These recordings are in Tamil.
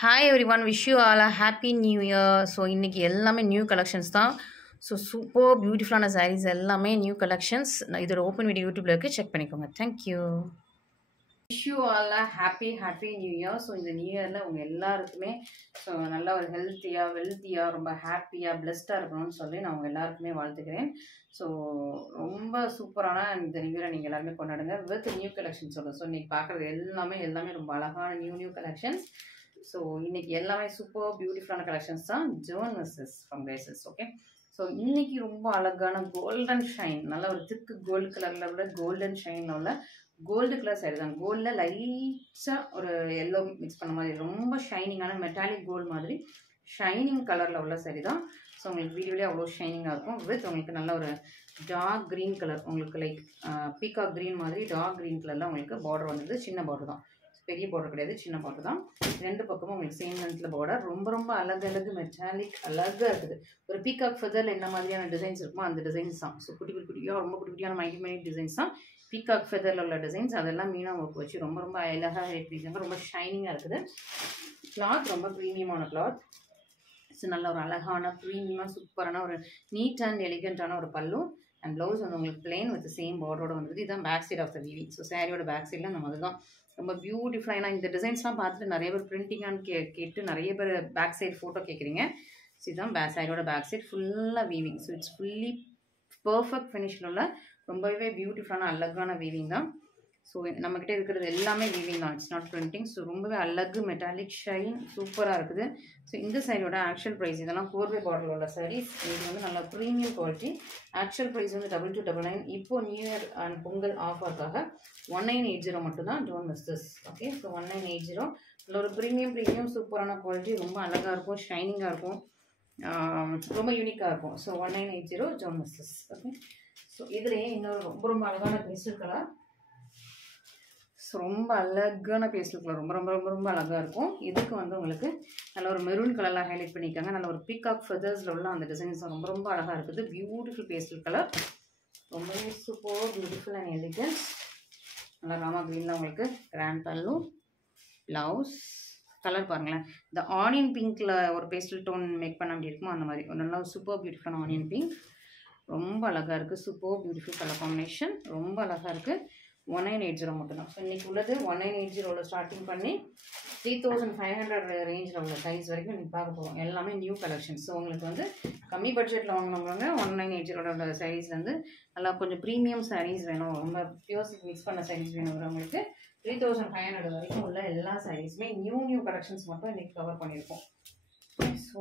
Hi everyone, wish you all a happy new year. So இன்னைக்கு எல்லாமே நியூ கலெக்ஷன்ஸ் தான். ஸோ சூப்பர் பியூட்டிஃபுல்லான சாரீஸ் எல்லாமே நியூ கலெக்ஷன்ஸ். இதோட ஓப்பன் வீடியோ யூடியூப்ல இருக்கு, செக் பண்ணிக்கோங்க. Thank you. Wish you all a happy new year. So இந்த நியூ இயரில் உங்கள் எல்லாருக்குமே ஸோ நல்ல ஒரு வெல்த்தியாக ரொம்ப ஹாப்பியாக பிளெஸ்டாக இருக்கணும்னு சொல்லி நான் உங்கள் எல்லாருக்குமே வாழ்த்துக்கிறேன். ஸோ ரொம்ப சூப்பரான இந்த நியூ இயரை நீங்கள் எல்லாருமே கொண்டாடுங்க வித் நியூ கலெக்ஷன்ஸோட. ஸோ இன்றைக்கி பார்க்குறது எல்லாமே ரொம்ப அழகான நியூ கலெக்ஷன்ஸ். ஸோ இன்னைக்கு எல்லாமே சூப்பர் பியூட்டிஃபுல்லான கலெக்ஷன்ஸ் தான். Joan misses from Graces. Okay, so இன்னைக்கு ரொம்ப அழகான கோல்டன் ஷைன், நல்ல ஒரு திக்கு கோல்டு கலரில் உள்ள கோல்டன் ஷைனில் உள்ள கோல்டு கலர் சாரி தான். கோல்டில் லைட்டாக ஒரு எல்லோ மிக்ஸ் பண்ண மாதிரி ரொம்ப ஷைனிங்கான மெட்டாலிக் கோல்டு மாதிரி ஷைனிங் கலரில் உள்ள சாரி தான். ஸோ உங்களுக்கு வீடியோலேயே அவ்வளோ ஷைனிங்காக இருக்கும். வித் உங்களுக்கு நல்ல ஒரு டார்க் க்ரீன் கலர், உங்களுக்கு லைக் பீகாக் க்ரீன் மாதிரி டார்க் க்ரீன் கலரில் உங்களுக்கு பார்டர் வந்தது. சின்ன பார்டர் தான், பெரிய பார்டர் கிடையாது, சின்ன பார்டர் தான். ரெண்டு பக்கமும் உங்களுக்கு சேம் லென்த்தில் பார்டர். ரொம்ப அழகு மெட்டாலிக் அழகாக இருக்குது. ஒரு பீகாக் ஃபெதரில் என்ன மாதிரியான டிசைன்ஸ் இருக்குமோ அந்த டிசைன்ஸ் தான். ஸோ குட்டியாக ரொம்ப குட்டியான மைனி டிசைன்ஸ் தான் பீகாக் ஃபெதரில் உள்ள டிசைன்ஸ். அதெல்லாம் மீனாக ஒர்க் வச்சு ரொம்ப அழகாக எடுத்துருக்காங்க. ரொம்ப ஷைனிங்காக இருக்குது. கிளாத் ரொம்ப ப்ரீமியமான கிளாத். ஸோ நல்ல ஒரு அழகான ப்ரீமியமாக சூப்பரான ஒரு நீட் அண்ட் எலிகென்ட்டான ஒரு பல்லு அண்ட் ப்ளவுஸ் வந்து உங்களுக்கு பிளெயின் வித் சேம் பார்டரோட வந்துருது. இதுதான் back side of the weaving. So சாரியோட பேக் சைடில் நம்ம அதுதான் ரொம்ப பியூட்டிஃபுல்லாக. ஏன்னா இந்த டிசைன்ஸ்லாம் பார்த்துட்டு நிறைய பேர் பிரிண்டிங்கான்னு கேட்டு நிறைய பேர் பேக் சைட் ஃபோட்டோ கேட்குறீங்க. ஸோ இதுதான் சாரியோட பேக் சைட் ஃபுல்லாக weaving. So it's fully perfect ஃபினிஷில் உள்ள ரொம்பவே பியூட்டிஃபுல்லான அழகான வீவிங் தான். ஸோ நம்மக்கிட்ட இருக்கிறது எல்லாமே வீவிங் தான், இட்ஸ் நாட் பிரிண்டிங். ஸோ ரொம்பவே அழகு மெட்டாலிக் ஷைன் சூப்பராக இருக்குது. ஸோ இந்த சாரியோட ஆக்சுவல் ப்ரைஸ், இதெல்லாம் கோர்வே பார்டரில் உள்ள சாரீஸ். இது வந்து நல்ல ப்ரீமியம் குவாலிட்டி. ஆக்சுவல் ப்ரைஸ் வந்து 2299. இப்போ நியூ இயர் அண்ட் பொங்கல் ஆஃபருக்காக 1980 மட்டும்தான். Don't miss this. Okay, so 1980 நல்ல ஒரு ப்ரீமியம் சூப்பரான குவாலிட்டி. ரொம்ப அழகாக இருக்கும், ஷைனிங்காக இருக்கும், ரொம்ப யூனிக்காக இருக்கும். So 1980 don't miss this. Okay, so இதுலேயே இன்னொரு ரொம்ப அழகான பேஸ்டல் கலர். ஸோ ரொம்ப அழகான பேஸ்டல் கலர் ரொம்ப அழகாக இருக்கும். இதுக்கு வந்து உங்களுக்கு நல்ல ஒரு மெரூன் கலரில் ஹைலைட் பண்ணியிருக்காங்க. நல்ல ஒரு பீகாக் ஃபெதர்ஸில் உள்ள அந்த டிசைன்ஸ் ரொம்ப அழகாக இருக்குது. பியூட்டிஃபுல் பேஸ்டல் கலர், ரொம்பவே சூப்பர் பியூட்டிஃபுல் அண்ட் எலிகன்ஸ். நல்லா ராமா க்ரீனில் உங்களுக்கு கிராண்ட் பல்லு, ப்ளவுஸ் கலர் பாருங்களேன். இந்த ஆனியன் பிங்க்கில் ஒரு பேஸ்டல் டோன் மேக் பண்ண அப்படி இருக்குமோ அந்த மாதிரி ஒரு நல்ல சூப்பர் பியூட்டிஃபுல்லான ஆனியன் பிங்க். ரொம்ப அழகாக இருக்குது. சூப்பர் பியூட்டிஃபுல் கலர் காம்பினேஷன், ரொம்ப அழகாக இருக்குது. 1980 மட்டும்தான். ஸோ இன்றைக்கி உள்ளது 1980 ஸ்டார்டிங் பண்ணி 3500 ரேஞ்சில் உள்ள சைஸ் வரைக்கும் நீங்கள் பார்க்க போகிறோம். எல்லாமே நியூ கலெக்ஷன்ஸ். ஸோ உங்களுக்கு வந்து கம்மி பட்ஜெட்டில் வாங்கினவங்க 1980 உள்ள சாரீஸ் வந்து நல்லா கொஞ்சம் ப்ரீமியம் சாரீஸ் வேணும், ரொம்ப பியூர் சில்க் மிக்ஸ் பண்ண சாரீஸ் வேணுங்கிறவங்களுக்கு 3500 வரைக்கும் உள்ள எல்லா சாரீஸுமே நியூ கலெக்ஷன்ஸ் மட்டும் இன்றைக்கி கவர் பண்ணியிருக்கோம். ஸோ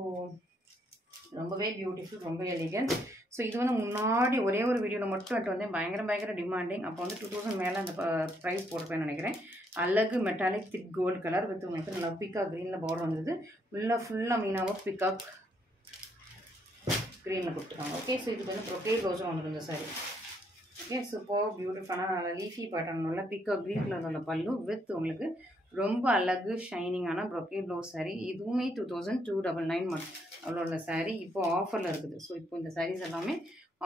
ரொம்பவே பியூட்டிஃபுல், ரொம்ப எலிகன்ட். ஸோ இது வந்து முன்னாடி ஒரே ஒரு வீடியோவில் மட்டும் வந்து பயங்கர டிமாண்டிங். அப்போ வந்து 2000 மேலே அந்த ப்ரைஸ் போட்டிருப்பேன்னு நினைக்கிறேன். அழகு metallic thick gold colour with உங்களுக்கு நல்லா பீகாக் க்ரீனில் பார்டர் வந்தது. ஃபுல்லாக மீனாக பீகாக் க்ரீனில் கொடுத்துருக்காங்க. ஓகே, ஸோ இதுக்கு வந்து ப்ரொக்கேட் ப்ளவுஸும் வந்துருங்க சாரி. ஓகே, சூப்பர் பியூட்டிஃபுல்லான நல்ல லீஃபி பேட்டர்ன் உள்ள பீகாக் க்ரீன் கலர் உள்ள பல்லு வித் உங்களுக்கு ரொம்ப அழகு ஷைனிங்கான ப்ரொக்கேட் ப்ளவுஸ் சாரீ. இதுவுமே 2299 மட்டும் அவ்வளோ உள்ள சாரீ இப்போ ஆஃபரில் இருக்குது. ஸோ இப்போ இந்த சாரீஸ் எல்லாமே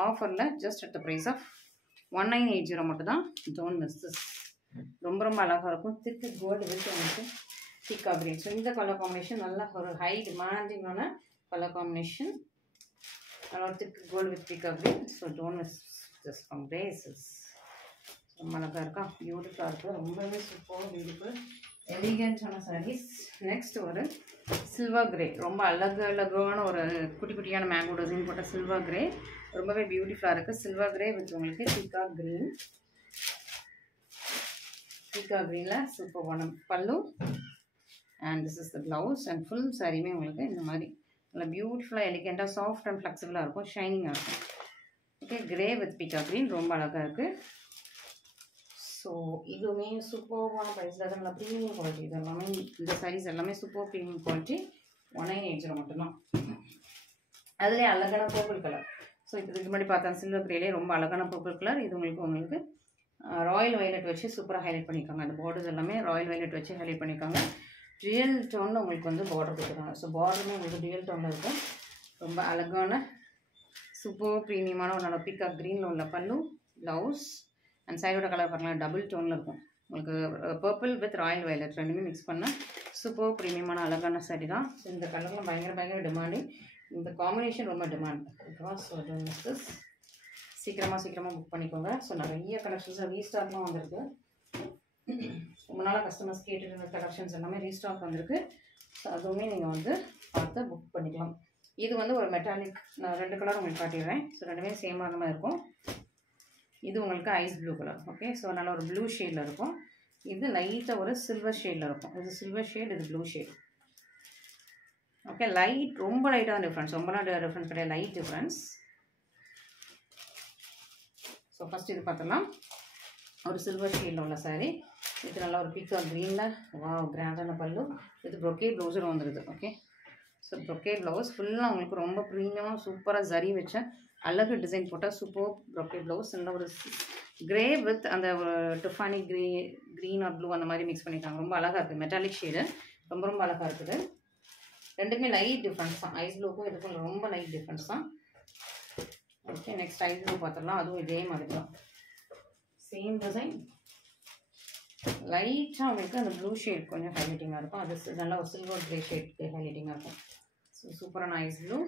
ஆஃபரில் just at the price of 1980 மட்டும் தான். Don't miss this. ரொம்ப அழகாக இருக்கும். திக்கு கோல்டு வித் உங்களுக்கு பீகாக் க்ரீன். ஸோ இந்த கலர் காம்பினேஷன் நல்ல ஒரு ஹை டிமாண்டிங்கான கலர் காம்பினேஷன். நல்லா thick gold with peacock green. So don't miss this from Graces. ரொம்ப அழகாக இருக்கா, பியூட்டிஃபுல்லாக இருக்குது. ரொம்பவே சூப்பர் பியூட்டிஃபுல் எலிகன்ட்டான சாரீஸ். நெக்ஸ்ட் ஒரு சில்வர் கிரே, ரொம்ப அழகான ஒரு குட்டியான மேங்கோ டிசைன் போட்ட சில்வர் கிரே. ரொம்பவே பியூட்டிஃபுல்லாக இருக்குது. சில்வர் கிரே வித் உங்களுக்கு பீகாக் க்ரீனில் super pallu and this is the blouse and full சாரியுமே உங்களுக்கு இந்த மாதிரி நல்லா பியூட்டிஃபுல்லாக எலிகெண்ட்டாக சாஃப்ட் அண்ட் ஃப்ளெக்சிபிளாக இருக்கும், ஷைனிங்காக இருக்கும். Okay, grey with peacock green ரொம்ப அழகாக இருக்குது. ஸோ இதுவுமே சூப்பர்வான ப்ரைஸில் தான், நல்லா ப்ரீமியம் குவாலிட்டி. இது எல்லாமே இந்த சாரீஸ் எல்லாமே சூப்பர் ப்ரீமியம் குவாலிட்டி. 1980 மட்டும்தான். அதுலேயே அழகான பர்பிள் கலர். ஸோ இப்போ இதுக்கு முன்னாடி பார்த்தா சில்வர் கிரேலே ரொம்ப அழகான பர்பிள் கலர். இது உங்களுக்கு ராயல் வயலட் வச்சு சூப்பராக ஹைலைட் பண்ணியிருக்காங்க. அந்த பார்டர்ஸ் எல்லாமே ராயல் வயலட் வச்சு ஹைலைட் பண்ணியிருக்காங்க. ரியல் டோனில் உங்களுக்கு வந்து பார்டர் கொடுத்துருக்காங்க. ஸோ பார்டருமே உங்களுக்கு ரியல் டோனில் இருக்கும். ரொம்ப அழகான சூப்பர் ப்ரீமியமான ஒரு நல்ல பீகாக் க்ரீனில் உள்ள பல்லு, ப்ளவுஸ் அண்ட் சாரியோட கலர் பாருங்களா, டபுள் டோனில் இருக்கும். உங்களுக்கு பர்பிள் வித் ராயல் வயலட் ரெண்டுமே மிக்ஸ் பண்ணால் சூப்பர் ப்ரீமியமான அழகான சாரி தான். ஸோ இந்த கலர்லாம் பயங்கர டிமாண்டு. இந்த காம்பினேஷன் ரொம்ப டிமாண்ட். ஓகேவா? ஸோ திஸ் சீக்கிரமாக புக் பண்ணிக்கோங்க. ஸோ நிறைய கலெக்ஷன்ஸ் ரீஸ்டாக்லாம் வந்திருக்கு. ரொம்ப நாளாக கஸ்டமர்ஸ் கேட்டுட்டு இருந்த கலெக்ஷன்ஸ் எல்லாமே ரீஸ்டாக் வந்திருக்கு. ஸோ அதுவுமே நீங்கள் வந்து பார்த்து புக் பண்ணிக்கலாம். இது வந்து ஒரு மெட்டாலிக், நான் 2 கலர் உங்களுக்கு காட்டிடுறேன். ஸோ ரெண்டுமே சேமாக மாதிரி இருக்கும். இது உங்களுக்கு ice blue colour. Okay, so நல்ல ஒரு ப்ளூ ஷேடில் இருக்கும். இது லைட்டாக ஒரு சில்வர் ஷேடில் இருக்கும். இது சில்வர் ஷேட், இது ப்ளூ ஷேட். ஓகே, லைட், ரொம்ப லைட்டாக டிஃப்ரென்ஸ், ரொம்பலாம் டிஃப்ரென்ஸ் கிடையாது, லைட் டிஃப்ரென்ஸ். ஸோ ஃபஸ்ட் இது பார்த்தலாம். ஒரு சில்வர் ஷேடில் உள்ள சாரீ. இது நல்லா ஒரு பீக்காக க்ரீனில் கிராண்டான பல்லு. இது ப்ரொக்கேட் ப்ளவுஸும் வந்துடுது. ஓகே, ஸோ ப்ரொக்கேட் ப்ளவுஸ் ஃபுல்லாக உங்களுக்கு ரொம்ப ப்ரீமியமாக சூப்பராக ஜரி வச்ச அழகு டிசைன் போட்டால் சூப்பர் ப்ரொக்கேட் ப்ளவுஸ். நல்ல ஒரு கிரே வித் அந்த ஒரு டிஃபானி க்ரீன் ஆர் ப்ளூ அந்த மாதிரி மிக்ஸ் பண்ணியிருக்காங்க. ரொம்ப அழகாக இருக்குது. மெட்டாலிக் ஷேடு ரொம்ப அழகாக இருக்குது. ரெண்டுமே லைட் டிஃப்ரென்ஸ் தான். ஐஸ் ப்ளூக்கும் இதுக்கும் ரொம்ப லைட் டிஃப்ரென்ஸ் தான். ஓகே, நெக்ஸ்ட் ஐஸ் ப்ளூ பார்த்துடலாம். அதுவும் இதே மாதிரி தான், சேம் டிசைன். லைட்டாக உங்களுக்கு அந்த ப்ளூ ஷேட் கொஞ்சம் ஹைலைட்டிங்காக இருக்கும். அது நல்லா ஒரு சில்வர் க்ரே ஷேட்க்கு ஹைலைட்டிங்காக இருக்கும். ஸோ சூப்பரான ஐஸ் ப்ளூ.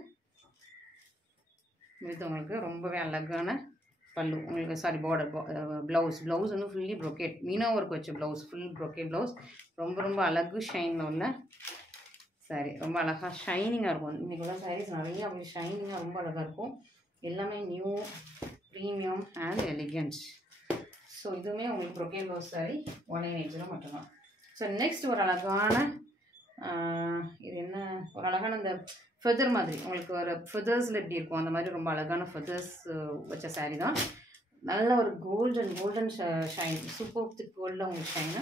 இது உங்களுக்கு ரொம்பவே அழகான பல்லு. உங்களுக்கு சாரி பார்டர் ப்ளவுஸ் வந்து ஃபுல்லி ப்ரொக்கேட் மீனா ஒர்க் வச்ச ப்ளவுஸ், ஃபுல் ப்ரொக்கேட் ப்ளவுஸ். ரொம்ப அழகு ஷைனில் உள்ள சாரி. ரொம்ப அழகாக ஷைனிங்காக இருக்கும். இன்றைக்கி உள்ள சாரீஸ் நிறைய அப்படி ஷைனிங்காக ரொம்ப அழகாக இருக்கும். எல்லாமே new, premium and elegance. So இதுவுமே உங்களுக்கு ப்ரொக்கேட் ப்ளவுஸ் சாரி 1980 மட்டும்தான். ஸோ நெக்ஸ்ட் ஒரு அழகான இது என்ன, ஒரு அழகான அந்த ஃபெதர் மாதிரி, உங்களுக்கு ஒரு ஃபெதர்ஸில் எப்படி இருக்கும் அந்த மாதிரி ரொம்ப அழகான ஃபெதர்ஸ் வச்ச சாரீ தான். நல்ல ஒரு கோல்டன் ஷைன், சூப்பர் திக் கோல்டில் உங்களுக்கு ஷைனு.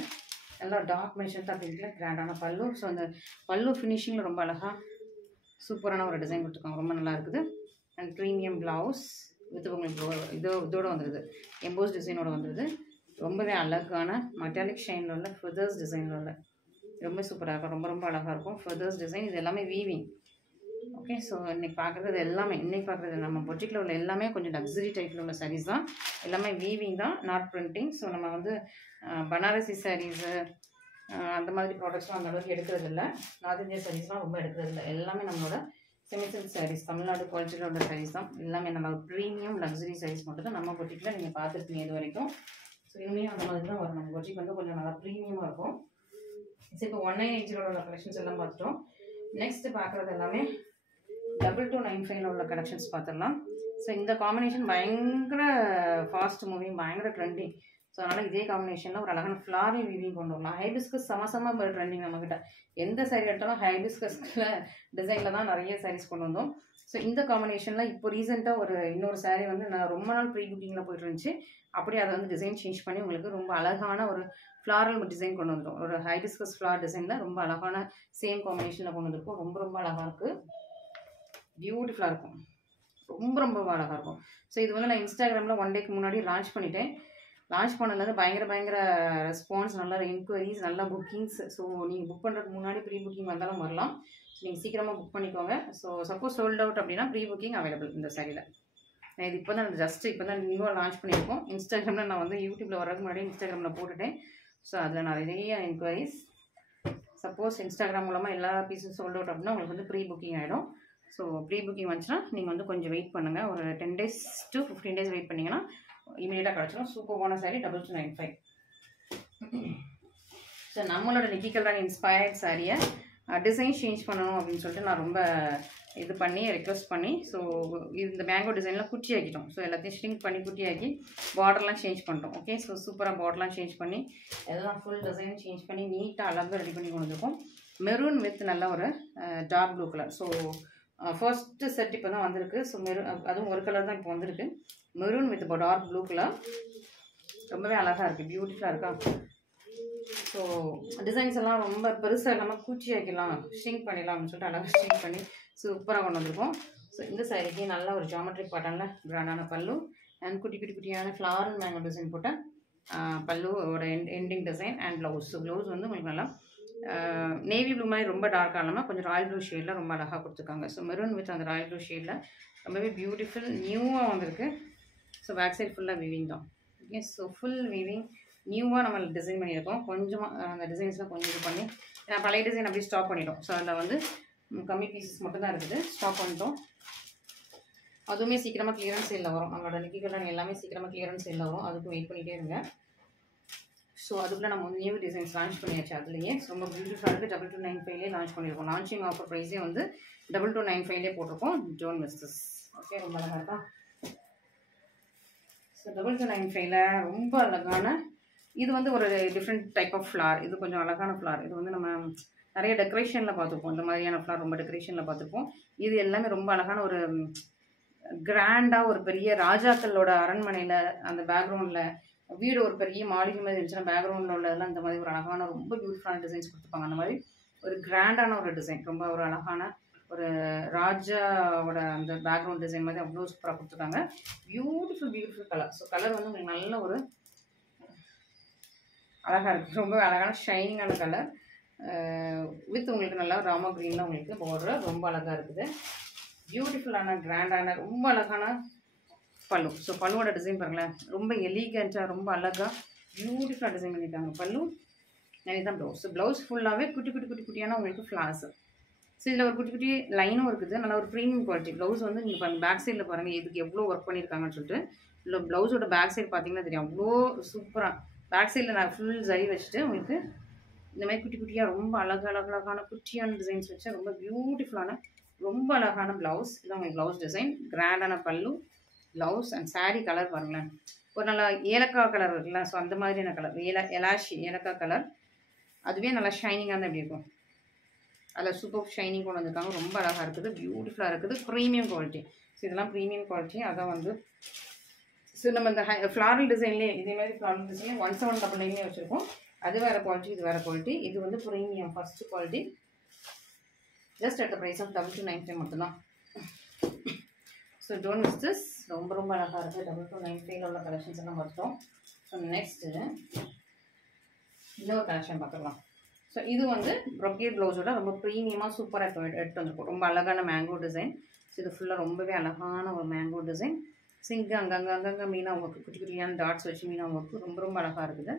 நல்லா டார்க் மென்ஷன் தான் அப்படிங்கிற கிராண்டான பல்லு. ஸோ அந்த பல்லு ஃபினிஷிங்கில் ரொம்ப அழகாக சூப்பரான ஒரு டிசைன் கொடுத்துருக்காங்க. ரொம்ப நல்லா இருக்குது. அண்ட் ப்ரீமியம் ப்ளவுஸ் வித் உங்களுக்கு இதோட வந்துடுது, எம்போஸ் டிசைனோட வந்துடுது. ரொம்பவே அழகான மெட்டாலிக் ஷைனில் உள்ள ஃபெதர்ஸ் டிசைனில் உள்ள ரொம்ப சூப்பராக இருக்கும். ரொம்ப அழகாக இருக்கும் ஃபெதர்ஸ் டிசைன். இது எல்லாமே வீவிங். ஓகே, ஸோ இன்றைக்கி பார்க்குறது எல்லாமே, நம்ம பொட்டிக்கில் உள்ள எல்லாமே கொஞ்சம் லக்ஸரி டைப்பில் உள்ள சாரீஸ் தான். எல்லாமே வீவிங் தான், நாட் பிரிண்டிங். ஸோ நம்ம வந்து பனாரசி சாரீஸு அந்த மாதிரி ப்ராடக்ட்ஸ்லாம் அந்தளவுக்கு எடுக்கிறதில்ல. நார்த் இந்தியா சாரீஸ்லாம் ரொம்ப எடுக்கிறதில்ல. எல்லாமே நம்மளோட செமிசில்க் சாரீஸ், தமிழ்நாடு குவாலிட்டியில் உள்ள சாரீஸ் தான். எல்லாமே நம்ம ப்ரீமியம் லக்ஸரி சாரீஸ் மட்டும் தான் நம்ம பொட்டிக்கில் நீங்கள் பார்த்துருக்கீங்க இது வரைக்கும். ஸோ இனிமேல் அந்த மாதிரி தான் வரும். நம்ம பொட்டிக் வந்து கொஞ்சம் நல்லா ப்ரீமியமாக இருக்கும். ஸோ இப்போ 1980 உள்ள கலெக்ஷன்ஸ் எல்லாம் பார்த்துட்டோம். நெக்ஸ்ட்டு பார்க்குறது எல்லாமே 2295 உள்ள கலெக்ஷன்ஸ் பார்த்துடலாம். ஸோ இந்த காம்பினேஷன் பயங்கர ஃபாஸ்ட் மூவிங், பயங்கர ட்ரெண்டிங். ஸோ அதனால் இதே காம்பினேஷனில் ஒரு அழகான ஃப்ளாரல் வீவிங் கொண்டு வரலாம். ஹைபிஸ்கஸ் சம ட்ரெண்டிங் நம்மக்கிட்ட. எந்த சாரீ எடுத்தாலும் ஹைபிஸ்கஸில் டிசைனில் தான் நிறைய சாரீஸ் கொண்டு வந்தோம். ஸோ இந்த காம்பினேஷனில் இப்போ ரீசெண்டாக ஒரு இன்னொரு சாரீ வந்து நான் ரொம்ப நாள் ப்ரீ புக்கிங்கில் போய்ட்டு இருந்துச்சு. அப்படியே அதை வந்து டிசைன் சேஞ்ச் பண்ணி உங்களுக்கு ரொம்ப அழகான ஒரு ஃப்ளாரல் டிசைன் கொண்டு வந்துடும். ஒரு ஹைபிஸ்கஸ் ஃப்ளார் டிசைனில் ரொம்ப அழகான சேம் காம்பினேஷனில் கொண்டு வந்திருக்கும். ரொம்ப அழகாக இருக்குது, பியூட்டிஃபுல்லாக இருக்கும். ரொம்ப அழகாக இருக்கும். ஸோ இது வந்து நான் இன்ஸ்டாகிராமில் 1 டேக்கு முன்னாடி லான்ச் பண்ணிட்டேன். லான்ச் பண்ணதுலேருந்து பயங்கர ரெஸ்பான்ஸ், நல்ல என்கொயரிஸ், நல்ல புக்கிங்ஸ். ஸோ நீங்கள் புக் பண்ணுறதுக்கு முன்னாடி ப்ரீ புக்கிங் வந்தாலும் வரலாம். நீங்கள் சீக்கிரமாக புக் பண்ணிக்கோங்க. ஸோ சப்போஸ் சோல்ட் அவுட் அப்படின்னா ப்ரீ புக்கிங் அவைலபிள் இந்த சாரியில். இது இப்போ தான் நியூவாக லான்ச் பண்ணியிருக்கோம். இன்ஸ்டாகிராமில் நான் வந்து யூடியூப்பில் வரதுக்கு முன்னாடி இன்ஸ்டாகிராமில் போட்டுட்டேன். ஸோ அதில் நிறைய என்கொயரிஸ். சப்போஸ் இன்ஸ்டாகிராம் மூலமாக எல்லா பீஸும் சோல்ட் அவுட் அப்படின்னா உங்களுக்கு வந்து ப்ரீ புக்கிங் ஆகிடும். ஸோ ப்ரீ புக்கிங் வந்துச்சுன்னா நீங்கள் வந்து கொஞ்சம் வெயிட் பண்ணுங்கள். ஒரு 10 days to 15 days வெயிட் பண்ணிங்கன்னா இமீடியட்டாக கிடச்சிடும். சூப்பரான சாரீ 2295. ஸோ நம்மளோட நிக்கி கல்ராணி இன்ஸ்பயர்ட் சாரியை டிசைன் சேஞ்ச் பண்ணணும் அப்படின்னு சொல்லிட்டு நான் ரொம்ப இது பண்ணி ரெக்வஸ்ட் பண்ணி, ஸோ இந்த மேங்கோ டிசைனில் குட்டி ஆக்கிட்டோம். ஸோ எல்லாத்தையும் ஷ்ரிங்க் பண்ணி குட்டியாக்கி பார்டர்லாம் சேஞ்ச் பண்ணிட்டோம். ஓகே, ஸோ சூப்பராக பார்டர்லாம் சேஞ்ச் பண்ணி எல்லாம் ஃபுல் டிசைன் சேஞ்ச் பண்ணி நீட்டாக அழகாக ரெடி பண்ணி கொண்டு வந்திருக்கோம். மெரூன் வித் நல்ல ஒரு dark blue colour. So first set இப்போ தான் வந்திருக்கு. ஸோ அதுவும் ஒரு கலர் தான் இப்போ வந்திருக்கு. Maroon with dark blue colour. ரொம்பவே அழகாக இருக்குது, பியூட்டிஃபுல்லாக இருக்கா. ஸோ டிசைன்ஸ் எல்லாம் ரொம்ப பெருசாக இல்லாமல் கூச்சி ஆக்கிடலாம், ஷ்ரிங்க் பண்ணிடலாம் அப்படின்னு சொல்லிட்டு அழகாக ஷ்ரிங்க் பண்ணி சூப்பராக கொண்டு வந்திருக்கோம். ஸோ இந்த சாரிக்கு நல்ல ஒரு ஜாமெட்ரிக் பேட்டர்னில் கிராண்டான பல்லு அண்ட் குட்டியான ஃப்ளாரல் மேங்கோ டிசைன் போட்ட பல்லுவோட ending design and blouse. So blouse வந்து உங்களுக்கு நல்லா நேவி ப்ளூ மாதிரி ரொம்ப டார்க்காக இல்லாமல் கொஞ்சம் ராயல் ப்ளூ ஷேடில் ரொம்ப அழகாக கொடுத்துருக்காங்க. ஸோ மெரூன் வித் அந்த ராயல் ப்ளூ ஷேடில் ரொம்பவே பியூட்டிஃபுல் நியூவாக வந்திருக்கு. ஸோ பேக் சைட் ஃபுல்லாக வீவிங் தான். ஓகே, ஸோ ஃபுல் வீவிங் நியூவாக நம்ம டிசைன் பண்ணியிருக்கோம். கொஞ்சமாக அந்த டிசைன்ஸ்லாம் கொஞ்சம் இது பண்ணி ஏன்னா பழைய டிசைன் அப்படி ஸ்டாப் பண்ணிட்டோம். ஸோ அதில் வந்து கம்மி பீசஸ் மட்டும் தான் இருக்குது, ஸ்டாப் பண்ணிட்டோம். அதுவுமே சீக்கிரமாக கிளியரன்ஸ் சேலில் வரும். நம்மளோட நிக்கி கலர் எல்லாமே சீக்கிரமாக கிளியரன்ஸ் சேலில் வரும். அதுக்கும் வெயிட் பண்ணிகிட்டே இருங்க. ஸோ அதுக்குள்ளே நம்ம வந்து நியூ டிசைன்ஸ் லான்ச் பண்ணியாச்சு. அதுலேயே ரொம்ப பியூட்டிஃபுல்லாக இருக்குது. 2295 லான்ச் பண்ணியிருக்கோம். லான்ச்சிங் ஆஃபர் ப்ரைஸே வந்து 2295 போட்டிருக்கோம். Don't miss this. ஓகே, ரொம்ப அழகாக இருக்கா? ஸோ 2295 ரொம்ப அழகான இது வந்து ஒரு டிஃப்ரெண்ட் டைப் ஆஃப் ஃப்ளார். இது கொஞ்சம் அழகான ஃப்ளார். இது வந்து நம்ம நிறைய டெக்கரேஷனில் பார்த்துருப்போம். இந்த மாதிரியான ஃப்ளார் ரொம்ப டெக்கரேஷனில் பார்த்துருப்போம். இது எல்லாமே ரொம்ப அழகான ஒரு கிராண்டாக ஒரு பெரிய ராஜாக்களோட அரண்மனையில் அந்த பேக்ரவுண்டில் வீடு ஒரு பெரிய மாளிகை மாதிரி இருந்துச்சுன்னா பேக்ரவுண்டில் உள்ளதெல்லாம் இந்த மாதிரி ஒரு அழகான ரொம்ப பியூட்டிஃபுல்லான டிசைன்ஸ் கொடுத்துருப்பாங்க. அந்த மாதிரி ஒரு கிராண்டான ஒரு டிசைன், ரொம்ப ஒரு அழகான ஒரு ராஜாவோட அந்த பேக்ரவுண்ட் டிசைன் மாதிரி அவ்வளோ சூப்பராக கொடுத்துருக்காங்க. Beautiful colour. ஸோ கலர் வந்து உங்களுக்கு நல்ல ஒரு அழகாக இருக்குது. ரொம்ப அழகான ஷைனிங்கான கலர் வித் உங்களுக்கு நல்லா ராமா க்ரீனில் உங்களுக்கு பார்டர் ரொம்ப அழகாக இருக்குது. பியூட்டிஃபுல்லான கிராண்டான ரொம்ப அழகான பல்லு. ஸோ பல்லுவோட டிசைன் பாருங்களேன், ரொம்ப எலிகண்ட்டாக ரொம்ப அழகாக பியூட்டிஃபுல்லாக டிசைன் பண்ணியிருக்காங்க. பல்லு நிறைய தான் ப்ளவுஸ். ப்ளவுஸ் ஃபுல்லாகவே குட்டியான உங்களுக்கு ஃப்ளார்ஸ். ஸோ இதில் ஒரு குட்டி லைனும் இருக்குது. நல்லா ஒரு ப்ரீமியம் குவாலிட்டி ப்ளவுஸ் வந்து நீங்கள் பாருங்கள். பேக் சைடில் பாருங்கள் இதுக்கு எவ்வளோ ஒர்க் பண்ணியிருக்காங்கன்னு சொல்லிட்டு. இல்லை ப்ளவுஸோட பேக் சைடு பார்த்தீங்கன்னா தெரியும், அவ்வளோ சூப்பராக பேக் சைடில் நான் ஃபுல் சரி வச்சுட்டு உங்களுக்கு இந்த மாதிரி குட்டியாக ரொம்ப அழகான குட்டியான டிசைன்ஸ் வச்சு ரொம்ப பியூட்டிஃபுல்லான ரொம்ப அழகான ப்ளவுஸ். இதான் உங்களுக்கு ப்ளவுஸ் டிசைன். கிராண்டான பல்லு, ப்ளவுஸ் அண்ட் சாரீ கலர் பாருங்களேன், ஒரு நல்லா ஏலக்காய் கலர் இருக்குல்ல. ஸோ அந்த மாதிரியான கலர் எலாஷி ஏலக்காய் கலர். அதுவே நல்லா ஷைனிங்காக தான் எப்படி இருக்கும். அதில் சூப்பர் ஷைனிங் கொண்டு வந்திருக்காங்க. ரொம்ப அழகாக இருக்குது, பியூட்டிஃபுல்லாக இருக்குது, ப்ரீமியம் குவாலிட்டி. ஸோ இதெல்லாம் ப்ரீமியம் குவாலிட்டி. அதான் வந்து ஸோ நம்ம இந்த ஃப்ளாரல் டிசைன்லேயே இதே மாதிரி ஃப்ளாரல் டிசைன்லேயே 1799 வச்சுருக்கோம். அது வேறு குவாலிட்டி, இது வேறு குவாலிட்டி. இது வந்து premium first quality. Just at the price of 2295 மட்டும்தான். So don't miss this. ரொம்ப அழகாக இருக்குது. 2295 உள்ள கலெக்ஷன்ஸ் எல்லாம் பார்த்துட்டோம். ஸோ நெக்ஸ்ட்டு இன்னொரு கலெக்ஷன் பார்க்கலாம். ஸோ இது வந்து ப்ரொக்கேட் ப்ளவுஸோட ரொம்ப ப்ரீமியமாக சூப்பராக எடுத்து வந்துருக்கும். ரொம்ப அழகான மேங்கோ டிசைன். ஸோ இது ஃபுல்லாக ரொம்பவே அழகான ஒரு மேங்கோ டிசைன். சிங்கு அங்கங்கே மீனாக ஒர்க்கு, குட்டியான டாட்ஸ் வச்சு மீனாக ஒர்க்கு ரொம்ப அழகாக இருக்குது.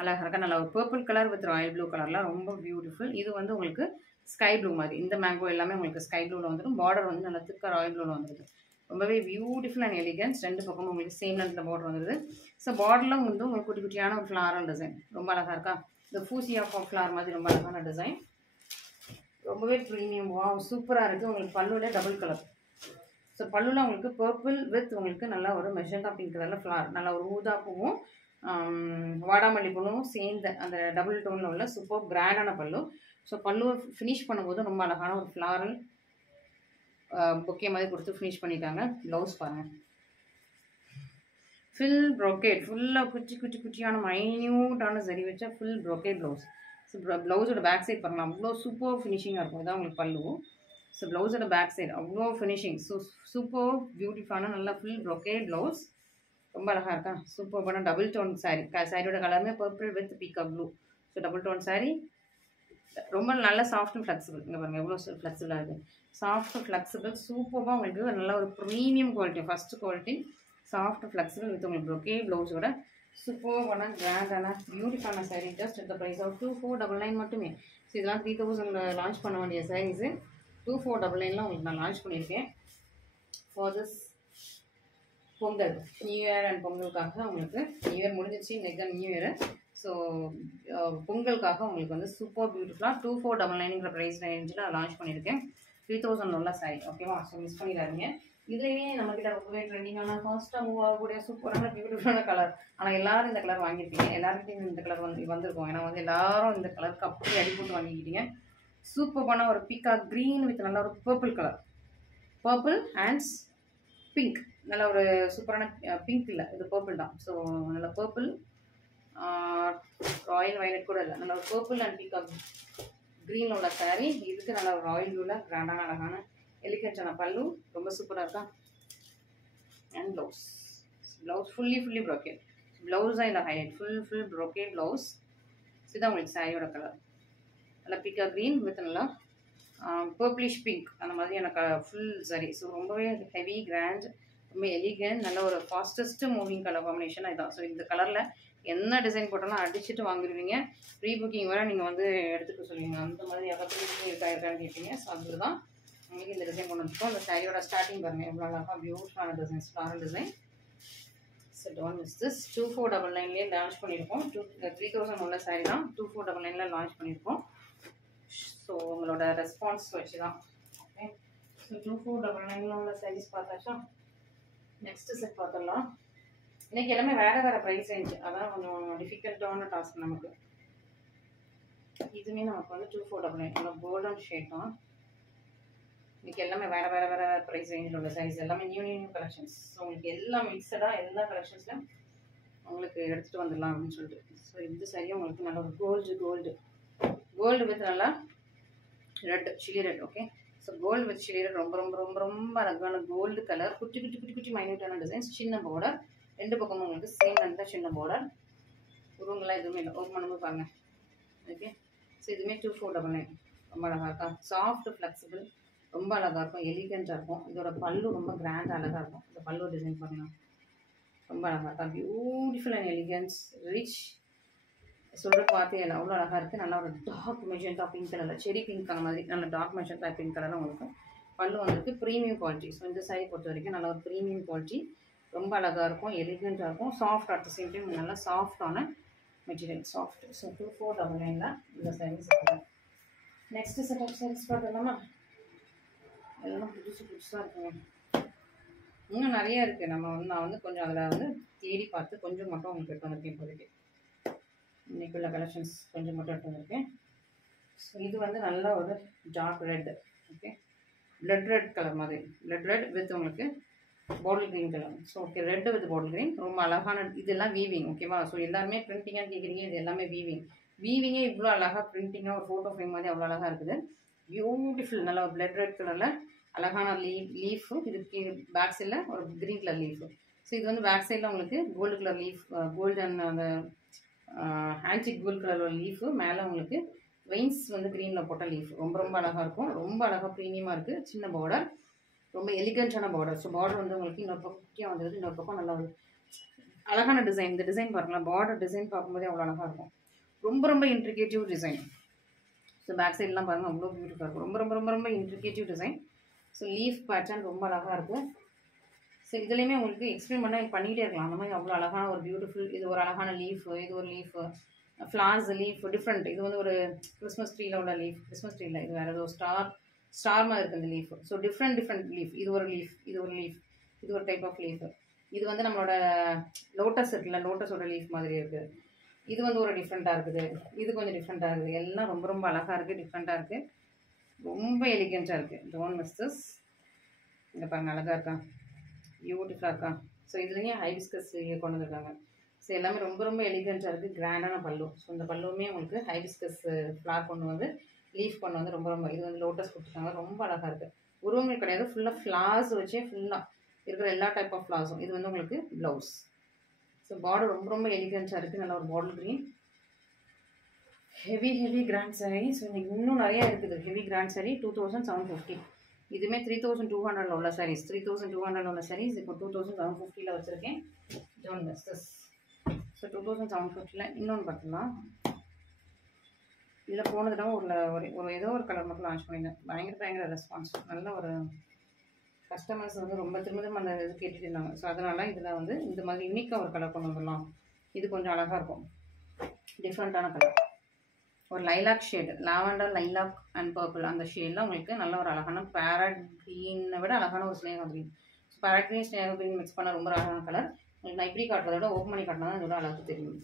அழகாக இருக்கா. நல்லா ஒரு purple colour with Royal blue கலர்லாம் ரொம்ப பியூட்டிஃபுல். இது வந்து உங்களுக்கு ஸ்கை ப்ளூ மாதிரி. இந்த மேங்கோ எல்லாமே உங்களுக்கு ஸ்கை ப்ளூவில் வந்துடும். பார்டர் வந்து நல்லா திக்காக ராயல் ப்ளூவில் வந்துடுது. ரொம்பவே பியூட்டிஃபுல் அண்ட் எலிகன்ஸ். ரெண்டு பக்கமும் உங்களுக்கு சேம் லென்த்தில் பார்டர் வந்துடுது. ஸோ பார்டரில் வந்து உங்களுக்கு குட்டியான ஒரு ஃப்ளாரல் டிசைன் ரொம்ப அழகாக இருக்கா. இந்த ஃபூசி ஆஃப் ஃப்ளார் மாதிரி ரொம்ப அழகான டிசைன். ரொம்பவே ப்ரீமியம். சூப்பராக இருக்குது. உங்களுக்கு பல்லுவில் டபுள் கலர். ஸோ பல்லுவில் உங்களுக்கு பர்பிள் வித் உங்களுக்கு நல்லா ஒரு மெஜந்தா பிங்க் கலரில் ஃப்ளார், நல்லா ஒரு ஊதா பூவும் வாடாமல்லி பூவும் சேர்ந்த அந்த டபுள் டோனில் உள்ள சூப்பர் கிராண்டான பல்லு. ஸோ பல்லுவை ஃபினிஷ் பண்ணும்போது ரொம்ப அழகான ஒரு ஃப்ளாரல் பொக்கே மாதிரி கொடுத்து ஃபினிஷ் பண்ணிட்டாங்க. ப்ளவுஸ் பாருங்கள், ஃபுல் ப்ரோக்கேட், ஃபுல்லாக குட்டியான மைன்யூட்டான சரி வச்சா ஃபுல் ப்ரோக்கேட் ப்ளவுஸ். ஸோ ப்ளவுஸோட பேக் சைட் பாருங்கள், அவ்வளோ சூப்பர் ஃபினிஷிங்காக இருக்கும். இதான் உங்களுக்கு பல்லு. ஸோ ப்ளவுஸோட பேக் சைடு அவ்வளோ ஃபினிஷிங். ஸோ சூப்பர் பியூட்டிஃபுல்லான நல்லா ஃபுல் ப்ரோக்கேட் ப்ளவுஸ். ரொம்ப அழகாக இருக்கா. சூப்பர் பண்ண டபுள் டோன் சாரீ. சாரியோட கலருமே purple with peacock blue. So double tone saree ரொம்ப நல்ல சாஃப்ட் அண்ட் ஃப்ளெக்சிபிள். இங்கே பாருங்கள் எவ்வளோ ஃப்ளெக்சிபிளாக இருக்குது. சாஃப்ட் ஃப்ளெக்சிபிள் சூப்பராக உங்களுக்கு நல்ல ஒரு premium quality. First quality soft flexible with உங்களுக்கு ப்ரோக்கே ப்ளவுஸோட சூப்பரான கிராண்டான பியூட்டிஃபுல்லான saree. Just at the price of 2499 மட்டுமே. ஸோ இதெல்லாம் 3000 லான்ச் பண்ண வேண்டிய சாரீஸு 2499 உங்களுக்கு நான் லான்ச் பண்ணியிருக்கேன். For this Pongal, new year and பொங்கலுக்காக உங்களுக்கு நியூ இயர் முடிஞ்சிச்சு, இன்னைக்கு தான் நியூ இயர். ஸோ பொங்கலுக்காக உங்களுக்கு வந்து சூப்பர் பியூட்டிஃபுல்லாக 2499 ப்ரைஸ் ரேஞ்சில் லான்ச் பண்ணியிருக்கேன். 3000 உள்ள சாரி. ஓகேவா. ஸோ மிஸ் பண்ணிடாதீங்க. இதுலேயே நம்மக்கிட்ட ரொம்பவே ட்ரெண்டிங்கான ஃபாஸ்ட்டாக மூவ் ஆகக்கூடிய சூப்பரான பியூட்டிஃபுல்லான கலர். ஆனால் எல்லோரும் இந்த கலர் வாங்கியிருப்பீங்க. எல்லாருக்கிட்டையும் இந்த கலர் வந்திருக்கும். ஏன்னா வந்து எல்லோரும் இந்த கலருக்கு அப்படியே அடிப்போட்டு வாங்கிக்கிட்டீங்க. சூப்பரான ஒரு பீகாக் க்ரீன் வித் நல்ல ஒரு purple colour. Purple and pink. நல்ல ஒரு சூப்பரான பிங்க் இல்லை, இது பர்பிள் தான். ஸோ நல்ல பர்பிள், ராயல் வயலட் கூட இல்லை, நல்ல ஒரு பர்பிள் அண்ட் பீகாக் க்ரீனில் உள்ள சாரீ. இதுக்கு நல்ல ஒரு ராயல் ப்ளூவில் கிராண்டான அழகான எலிகன்ட்டான பல்லு. ரொம்ப சூப்பராக இருக்கா. And blouse fully brocade. Blouse தான் இல்லை ஹைலைட். Full brocade blouse. இதுதான் உங்களுக்கு சாரியோட கலர். நல்லா பீகாக் க்ரீன் வித் நல்லா பர்பிளிஷ் பிங்க் அந்த மாதிரி எனக்கு ஃபுல் சரி. ஸோ ரொம்பவே ஹெவி கிராண்ட், ரொம்ப எலிகன்ட், நல்ல ஒரு ஃபாஸ்டஸ்ட் மூவிங் கலர் காம்பினேஷன் இதான். ஸோ இந்த கலரில் என்ன டிசைன் போட்டாலும் அடிச்சுட்டு வாங்கிடுவீங்க. ப்ரீ புக்கிங் வர நீங்கள் வந்து எடுத்துக்க சொல்லுவீங்க. அந்த மாதிரி ப்ரீ புக்கிங் இருக்கான்னு கேட்பீங்க. ஸோ அதுதான் உங்களுக்கு இந்த டிசைன் கொண்டு வந்துருக்கோம். அந்த சாரியோட ஸ்டார்டிங் பாருங்கள் எவ்வளோ அழகாக பியூட்டிஃபுல்லான designs, floral design. So don't miss this. 2499 launch பண்ணியிருக்கோம். 3000 உள்ள சாரி தான் 2499 லான்ச் பண்ணியிருக்கோம். ஸோ உங்களோட ரெஸ்பான்ஸ் வச்சு தான். ஓகே, ஸோ 2499 உள்ள சாரீஸ் பார்த்தாச்சா? நெக்ஸ்ட் செட் பார்த்துடலாம். இன்னைக்கு எல்லாமே வேறு வேறு ப்ரைஸ் ரேஞ்ச், அதான் கொஞ்சம் டிஃபிகல்ட்டான டாஸ்க் நமக்கு. இதுவுமே நமக்கு வந்து 2499 கோல்டன் ஷேட் தான். இன்னைக்கு எல்லாமே வேறு வேறு வேறு ப்ரைஸ் ரேஞ்சில் உள்ள சாரீஸ், எல்லாமே நியூ கலெக்ஷன்ஸ். ஸோ உங்களுக்கு எல்லாம் மிக்சடாக எல்லா கலெக்ஷன்ஸ்லையும் உங்களுக்கு எடுத்துகிட்டு வந்துடலாம் அப்படின்னு சொல்லிட்டு. ஸோ இந்த சாரியும் உங்களுக்கு நல்ல ஒரு கோல்டு வித் நல்லா red, chilli red. Okay, so gold with chilli red ரொம்ப ரொம்ப ரொம்ப ரொம்ப அழகான கோல்டு கலர். குட்டி குட்டி குட்டி குட்டி மைன்யூட்டான டிசைன்ஸ், சின்ன பார்டர், ரெண்டு பக்கமும் உங்களுக்கு சேம் தான் சின்ன பார்டர். உருவங்களாம் எதுவுமே இல்லை. ஓப்பன் பண்ணும்போது பாருங்கள். ஓகே, ஸோ இதுவுமே 2499 ரொம்ப அழகாக இருக்கா. சாஃப்ட் ஃப்ளெக்சிபிள், ரொம்ப அழகாக இருக்கும், எலிகண்ட்டாக இருக்கும். இதோட பல்லு ரொம்ப கிராண்ட் அழகாக இருக்கும். இந்த பல்லு டிசைன் பார்த்தீங்கன்னா ரொம்ப அழகாக இருக்கா. Beautiful and elegance, rich. சொல்கிற பார்த்தே இல்லை, அவ்வளோ அழகாக இருக்குது. நல்லா ஒரு டார்க் மெஜெண்டா பிங்க் கலரில், செரி பிங்க் அந்த மாதிரி நல்ல டார்க் மெஜெண்டா பிங்க் கலரில் உங்களுக்கு பல்லு வந்துருக்கு. Premium quality. ஸோ இந்த சாரி பொறுத்த வரைக்கும் நல்ல ஒரு ப்ரீமியம் குவாலிட்டி, ரொம்ப அழகாக இருக்கும், எலிகண்ட்டாக இருக்கும், soft. At the same time நல்லா சாஃப்டான மெட்டீரியல், சாஃப்ட். ஸோ 2499 இந்த சாரீஸ் இருக்குது. நெக்ஸ்ட் செட் ஆஃப் சாரீஸ் பார்த்துலாமா? எல்லாம் புதுசாக இருக்குங்க. இன்னும் நிறையா இருக்குது. நான் வந்து கொஞ்சம் அதில் வந்து தேடி பார்த்து கொஞ்சம் மட்டும் உங்களுக்கு எடுத்து வந்திருக்கேன் இப்போதைக்கு. இன்றைக்குள்ள கலெக்ஷன்ஸ் கொஞ்சம் மட்டும் எடுத்து வந்திருக்கேன். ஸோ இது வந்து நல்லா ஒரு dark red. Okay, blood red colour மாதிரி, பிளட் ரெட் வித் உங்களுக்கு bottle green colour. So okay, red with bottle green ரொம்ப அழகான. இதெல்லாம் வீவிங். ஓகேவா? ஸோ எல்லாருமே பிரிண்டிங்காக கேட்குறீங்க, இது எல்லாமே வீவிங்கே இவ்வளோ அழகாக பிரிண்டிங்காக ஒரு ஃபோட்டோ ஃப்ரேம் மாதிரி அவ்வளோ அழகாக இருக்குது. பியூட்டிஃபுல், நல்லா ஒரு பிளட் ரெட் கலரில் அழகான லீஃபு. இதுக்கு பேக் சைடில் ஒரு க்ரீன் கலர் லீஃபு. ஸோ இது வந்து பேக் சைடில் உங்களுக்கு கோல்டு கலர் லீஃப், கோல்டன் அந்த ஆன்டிக் கோல்டு கலர் லீஃபு. மேலே உங்களுக்கு வெயின்ஸ் வந்து க்ரீனில் போட்ட லீஃப். ரொம்ப ரொம்ப அழகாக இருக்கும், ரொம்ப அழகாக ப்ரீமியமாக இருக்குது. சின்ன பார்டர், ரொம்ப எலிகண்ட்டான பார்டர். ஸோ பார்டர் வந்து உங்களுக்கு இன்னொரு பக்கம் குட்டியாக வந்துடுது, இன்னொரு பக்கம் நல்லா ஒரு அழகான டிசைன். இந்த டிசைன் பாருங்களேன், பார்டர் டிசைன் பார்க்கும்போதே அவ்வளோ அழகாக இருக்கும். ரொம்ப ரொம்ப இன்ட்ரிகேட்டிவ் டிசைன். ஸோ பேக் சைட்லாம் பாருங்கள், அவ்வளோ பியூட்டிஃபுல்லாக இருக்கும். ரொம்ப ரொம்ப ரொம்ப ரொம்ப இன்ட்ரிகேட்டிவ் டிசைன். ஸோ லீஃப் பேட்டர்ன் ரொம்ப அழகாக இருக்குது. ஸோ இதுலேயுமே உங்களுக்கு எக்ஸ்பிளைன் பண்ணால் பண்ணிகிட்டே இருக்கலாம். அந்த மாதிரி அவ்வளோ அழகான ஒரு பியூட்டிஃபுல். இது ஒரு அழகான லீஃபு, இது ஒரு லீஃபு, ஃப்ளார்ஸ் லீஃப் டிஃப்ரெண்ட். இது வந்து ஒரு கிறிஸ்மஸ் ட்ரீயில் உள்ள லீஃப், கிறிஸ்மஸ் ட்ரீயில் இது வேறு ஏதோ ஸ்டார் மாதிரி இருக்குது இந்த லீஃப். So different leaf. இது ஒரு லீஃப், இது ஒரு லீஃப், இது ஒரு டைப் ஆஃப் லீஃப். இது வந்து நம்மளோட லோட்டஸ் இருக்குல்ல, லோட்டஸோட லீஃப் மாதிரி இருக்குது. இது வந்து ஒரு டிஃப்ரெண்ட்டாக இருக்குது, இது கொஞ்சம் டிஃப்ரெண்ட்டாக இருக்குது. எல்லாம் ரொம்ப ரொம்ப அழகாக இருக்குது, டிஃப்ரெண்ட்டாக இருக்குது, ரொம்ப எலிகெண்ட்டாக இருக்குது. Don't miss this. இங்கே பாருங்கள், அழகாக இருக்கா, பியூட்டிஃபுல்லாக இருக்கா. ஸோ இதுலேயும் ஹைபிஸ்கஸ் கொண்டு வந்துருக்காங்க. ஸோ எல்லாமே ரொம்ப ரொம்ப எலிகெண்ட்டாக இருக்குது, கிராண்டான பல்லு. ஸோ இந்த பல்லுமே உங்களுக்கு ஹைபிஸ்கஸ் ஃப்ளார் கொண்டு வந்து லீஃப் கொண்டு வந்து ரொம்ப ரொம்ப, இது வந்து லோட்டஸ் கொடுத்துருக்காங்க, ரொம்ப அழகாக இருக்குது. உருவங்கள் கிடையாது, ஃபுல்லாக ஃப்ளார்ஸ் வச்சே ஃபுல்லாக இருக்கிற எல்லா டைப் ஆஃப் ஃப்ளார்ஸும். இது வந்து உங்களுக்கு ப்ளவுஸ். ஸோ பார்டர் ரொம்ப ரொம்ப எலிகெண்ட்டாக இருக்குது, நல்லா ஒரு bottle green, heavy grand saree. So இன்றைக்கி இன்னும் நிறையா இருக்குது ஹெவி கிராண்ட் சாரீ. 2750. இதுவுமே 3200 உள்ள சாரீஸ், 3200 உள்ள சாரீஸ் இப்போ 2750 வச்சுருக்கேன். Don't miss this. ஸோ 2750 இன்னொன்று பார்த்துக்கலாம். இதில் போன தடவை ஒரு ஏதோ ஒரு கலர் மட்டும் லான்ச் பண்ணியிருந்தேன். பயங்கர ரெஸ்பான்ஸ். நல்ல ஒரு கஸ்டமர்ஸ் வந்து ரொம்ப திரும்ப அந்த இது கேட்டுட்டு இருந்தாங்க. ஸோ அதனால் இதில் வந்து இந்த மாதிரி யூனிக்காக ஒரு கலர் கொண்டு வந்துடலாம். இது கொஞ்சம் அழகாக இருக்கும், டிஃப்ரெண்ட்டான கலர். ஒரு lilac shade, lavender, lilac and purple அந்த ஷேடில் உங்களுக்கு நல்ல ஒரு அழகான பேரட் க்ரீனை விட அழகான ஒரு Sneha green. So farad green Sneha green mix பண்ண ரொம்ப அழகான கலர். உங்களுக்கு நான் இப்படி காட்டுறத விட ஓப்பன் பண்ணி காட்டினா தான் இதோட அழகு தெரியும்.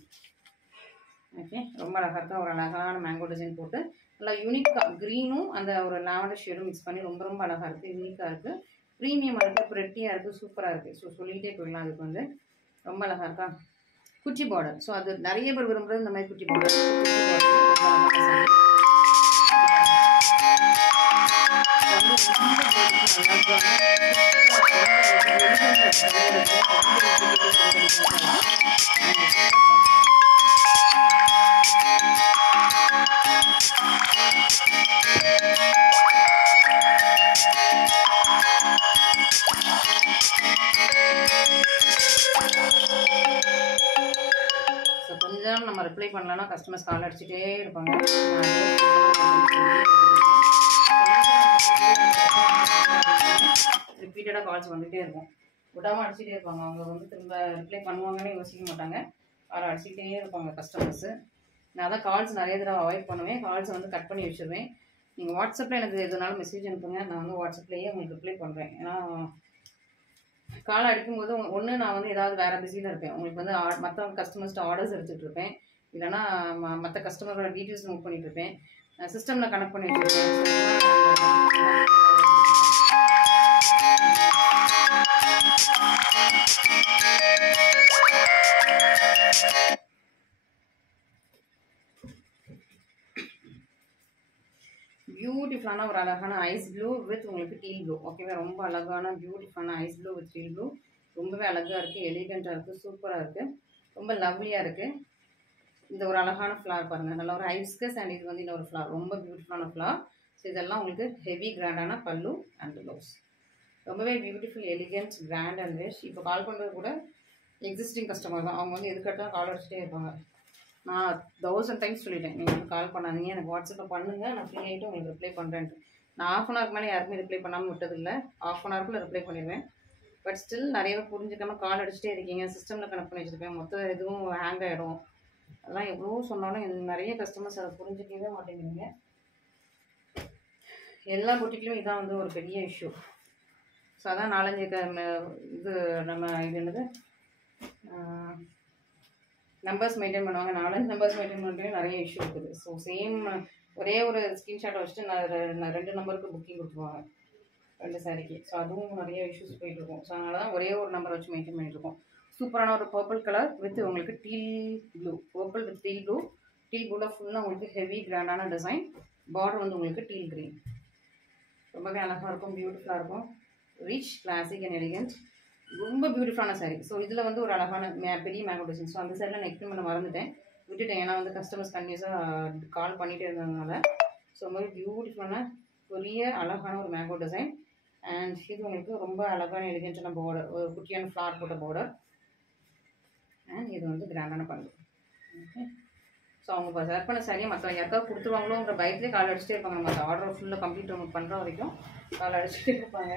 ஓகே, ரொம்ப அழகாக இருக்கா. ஒரு அழகான மேங்கோ டிசைன் போட்டு நல்லா யூனிக்காக க்ரீனும் அந்த ஒரு லாவெண்டர் ஷேடும் மிக்ஸ் பண்ணி ரொம்ப ரொம்ப அழகாக இருக்குது, யூனிக்காக இருக்குது, ப்ரீமியமாக இருக்குது, ப்ரெட்டியாக இருக்குது, சூப்பராக இருக்குது. ஸோ சொல்லிகிட்டே போயிடலாம். அதுக்கு வந்து ரொம்ப அழகாக இருக்கா, குச்சி பார்டர். ஸோ அது நிறைய பேர் விரும்புகிறது இந்த மாதிரி குச்சி பார்டர். நம்ம ரிப்ளை பண்ணலன்னா கஸ்டமர்ஸ் கால் அடிச்சுட்டே இருப்பாங்க. ரிப்பீட்டடாக கால்ஸ் வந்துகிட்டே இருக்கும். விடாமல் அடிச்சுட்டே இருப்பாங்க. அவங்க வந்து திரும்ப ரிப்ளை பண்ணுவாங்கன்னு யோசிக்க மாட்டாங்க. கால் அடிச்சுக்கிட்டே இருப்பாங்க கஸ்டமர்ஸு. நான் தான் கால்ஸ் நிறைய தடவை அவாய்ட் பண்ணுவேன். கால்ஸை வந்து கட் பண்ணி வச்சுருவேன். நீங்கள் வாட்ஸ்அப்பில் எனக்கு எதுனாலும் மெசேஜ் அனுப்புங்க. நான் வந்து வாட்ஸ்அப்லேயே உங்களுக்கு ரிப்ளை பண்ணுறேன். ஏன்னா கால் அடிக்கும்போது ஒன்று நான் வந்து ஏதாவது வேறு பிஸியில் இருப்பேன். உங்களுக்கு வந்து மற்ற கஸ்டமர்ஸ்ட்டு ஆர்டர்ஸ் எடுத்துகிட்டு இருப்பேன். இல்லைனா மற்ற கஸ்டமரோட டீட்டெயில்ஸ் நோட் பண்ணிகிட்டு இருப்பேன். சிஸ்டமில் கனெக்ட் பண்ணி வச்சுருப்பேன். பியூட்டிஃபுல்லான ஒரு அழகான ஐஸ் ப்ளூ வித் உங்களுக்கு டீல் ப்ளூ. ஓகேவா, ரொம்ப அழகான பியூட்டிஃபுல்லான ice blue with teal blue. ரொம்பவே அழகாக இருக்குது, எலிகண்ட்டாக இருக்குது, சூப்பராக இருக்குது, ரொம்ப லவ்லியாக இருக்குது. இந்த ஒரு அழகான ஃப்ளார் பாருங்கள், நல்ல ஒரு ஹைபிஸ்கஸ் அண்ட் இது வந்து இன்னொரு ஃப்ளார், ரொம்ப பியூட்டிஃபுல்லான ஃப்ளார். ஸோ இதெல்லாம் உங்களுக்கு ஹெவி கிராண்டான பல்லு அண்ட் ப்ளவுஸ். ரொம்பவே beautiful, elegant, grand and rich. இப்போ கால் பண்ணுறது கூட எக்ஸிஸ்டிங் கஸ்டமர் தான். அவங்க வந்து எதுக்கட்டாலும் கால் அடிச்சுட்டே இருப்பாங்க. நான் 1000 டைம்ஸ் சொல்லிட்டேன், நீங்கள் வந்து கால் பண்ணாதீங்க, எனக்கு வாட்ஸ்அப்பில் பண்ணுங்கள், நான் ஃப்ரீ ஆகிட்டு உங்களுக்கு ரிப்ளை பண்ணுறேன்ட்டு. நான் ½ ஹவருக்கு மேலே யாருமே ரிப்ளை பண்ணாமல் விட்டதில்லை. ½ ஹவருக்குள்ளே ரிப்ளை பண்ணிடுவேன். பட் ஸ்டில் நிறைய பேர் புரிஞ்சுக்காமல் கால் அடிச்சுட்டே இருக்கீங்க. சிஸ்டமில் கனெக்ட் பண்ணி வச்சுருப்பேன், மொத்தம் எதுவும் ஹேங் ஆகிடும். அதெல்லாம் எவ்வளோ சொன்னாலும் நிறைய கஸ்டமர்ஸ் அதை புரிஞ்சுக்கவே மாட்டேங்கிறீங்க. எல்லா பொட்டிக்லையும் இதான் வந்து ஒரு பெரிய இஷ்யூ. ஸோ அதான் 4-5 இது நம்ம இது என்னது நம்பர்ஸ் மெயின்டைன் பண்ணுவாங்க. 4-5 நம்பர்ஸ் மெயின்டைன் பண்ணுறதுலேயும் நிறைய இஷ்யூ இருக்குது. ஸோ சேம் ஒரே ஒரு ஸ்க்ரீன்ஷாட்டை வச்சுட்டு நான் 2 நம்பருக்கு புக்கிங் கொடுத்துருவாங்க, 2 சாரிக்கு. ஸோ அதுவும் நிறைய இஷ்யூஸ் போயிட்டுருக்கும். ஸோ அதனால தான் ஒரே ஒரு நம்பரை வச்சு மெயின்டைன் பண்ணிட்டுருக்கோம். சூப்பரான ஒரு பர்பிள் கலர் வித் உங்களுக்கு teal blue, purple with teal blue. Deal ப்ளூவில் ஃபுல்லாக உங்களுக்கு ஹெவி கிராண்டான டிசைன். பார்டர் வந்து உங்களுக்கு டீல் க்ரீன். ரொம்பவே அழகாக இருக்கும், பியூட்டிஃபுல்லாக இருக்கும். ரிச், கிளாசிக் அண்ட் எலிகென்ட், ரொம்ப பியூட்டிஃபுல்லான சாரீ. ஸோ இதில் வந்து ஒரு அழகான பெரிய மேங்கோ டிசைன். ஸோ அந்த சைடில் நான் எக்ஸ்பிளைன் பண்ண மறந்துட்டேன், விட்டுட்டேன். ஏன்னா வந்து கஸ்டமர்ஸ் கன்யூஸாக கால் பண்ணிகிட்டே இருந்ததுனால. ஸோ மாதிரி பியூட்டிஃபுல்லான பெரிய அழகான ஒரு மேங்கோ டிசைன். அண்ட் இது உங்களுக்கு ரொம்ப அழகான எலிகென்ட்டான பார்டர், ஒரு குட்டியான ஃப்ளார் போட்ட பார்டர். அண்ட் இது வந்து கிராண்டான பல்லு. ஓகே, ஸோ அவங்க இப்போ செலக்ட் பண்ண சாரியை மற்ற யாருக்காவது கொடுத்துருவாங்களோங்கிற பயத்துலேயே கால் அடிச்சுட்டே இருப்பாங்க. நம்ம அந்த ஆர்டர் ஃபுல்லாக கம்ப்ளீட் பண்ணுற வரைக்கும் கால் அடிச்சுட்டே இருப்பாங்க.